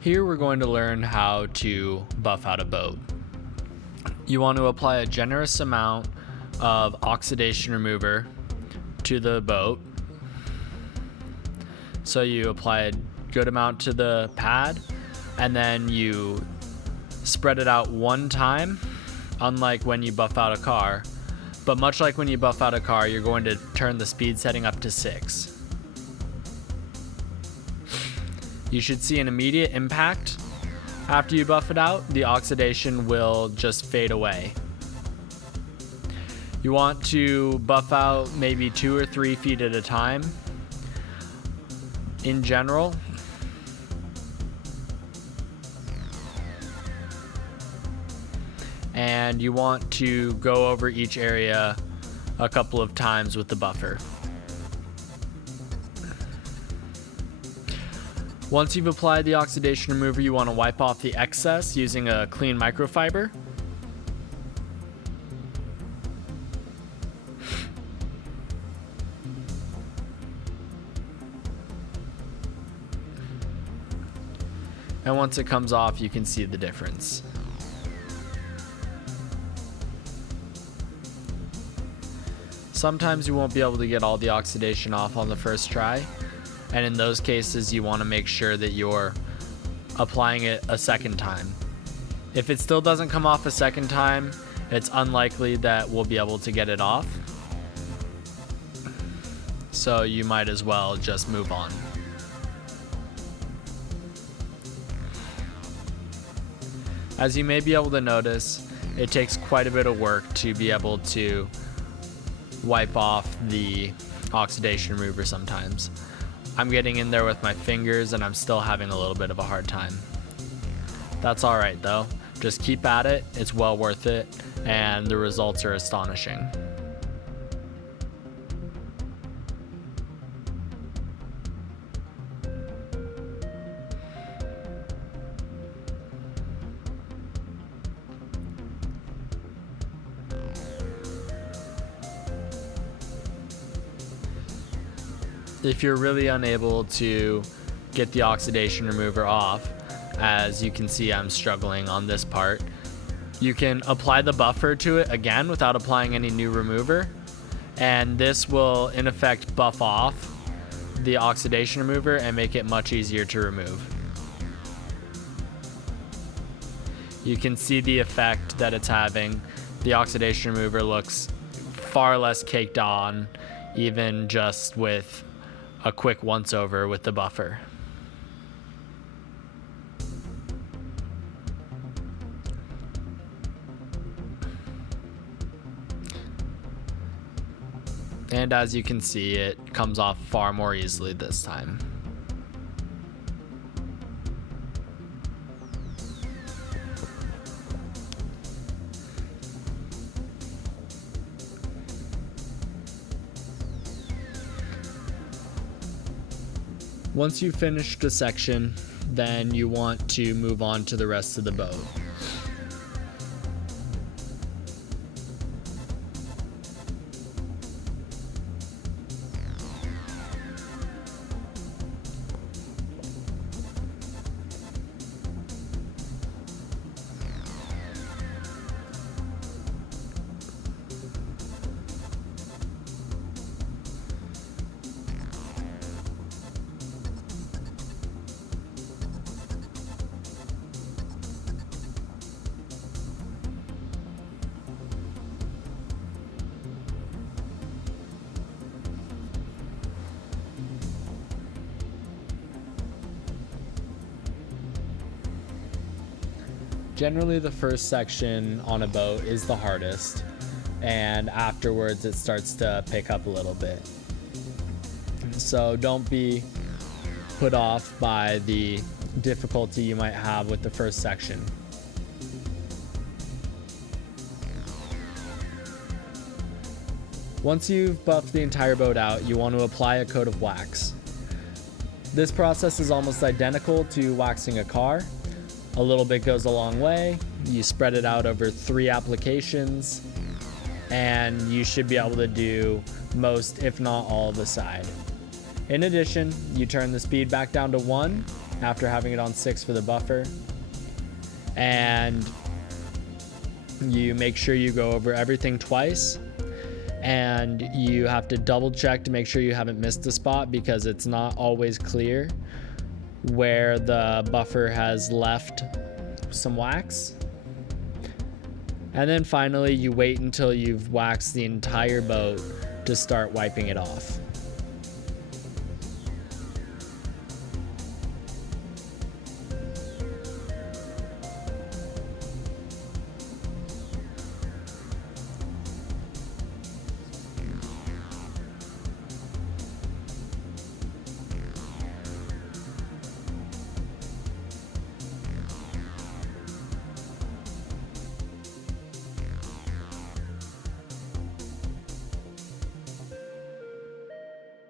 Here we're going to learn how to buff out a boat. You want to apply a generous amount of oxidation remover to the boat. So you apply a good amount to the pad and then you spread it out one time, unlike when you buff out a car. But much like when you buff out a car, you're going to turn the speed setting up to 6. You should see an immediate impact. After you buff it out, the oxidation will just fade away. You want to buff out maybe 2 or 3 feet at a time in general. And you want to go over each area a couple of times with the buffer. Once you've applied the oxidation remover, you want to wipe off the excess using a clean microfiber. And once it comes off, you can see the difference. Sometimes you won't be able to get all the oxidation off on the first try. And in those cases, you want to make sure that you're applying it a second time. If it still doesn't come off a second time, it's unlikely that we'll be able to get it off. So you might as well just move on. As you may be able to notice, it takes quite a bit of work to be able to wipe off the oxidation remover sometimes. I'm getting in there with my fingers and I'm still having a little bit of a hard time. That's alright though. Just keep at it, it's well worth it, and the results are astonishing. If you're really unable to get the oxidation remover off, as you can see I'm struggling on this part, you can apply the buffer to it again without applying any new remover, and this will in effect buff off the oxidation remover and make it much easier to remove. You can see the effect that it's having. The oxidation remover looks far less caked on, even just with a quick once over with the buffer. And as you can see, it comes off far more easily this time. Once you've finished a section, then you want to move on to the rest of the boat. Generally, the first section on a boat is the hardest, and afterwards it starts to pick up a little bit. So don't be put off by the difficulty you might have with the first section. Once you've buffed the entire boat out, you want to apply a coat of wax. This process is almost identical to waxing a car. A little bit goes a long way. You spread it out over 3 applications, and you should be able to do most, if not all, of the side. In addition, you turn the speed back down to 1 after having it on 6 for the buffer. And you make sure you go over everything twice, and you have to double check to make sure you haven't missed the spot, because it's not always clear where the buffer has left some wax. And then finally you wait until you've waxed the entire boat to start wiping it off.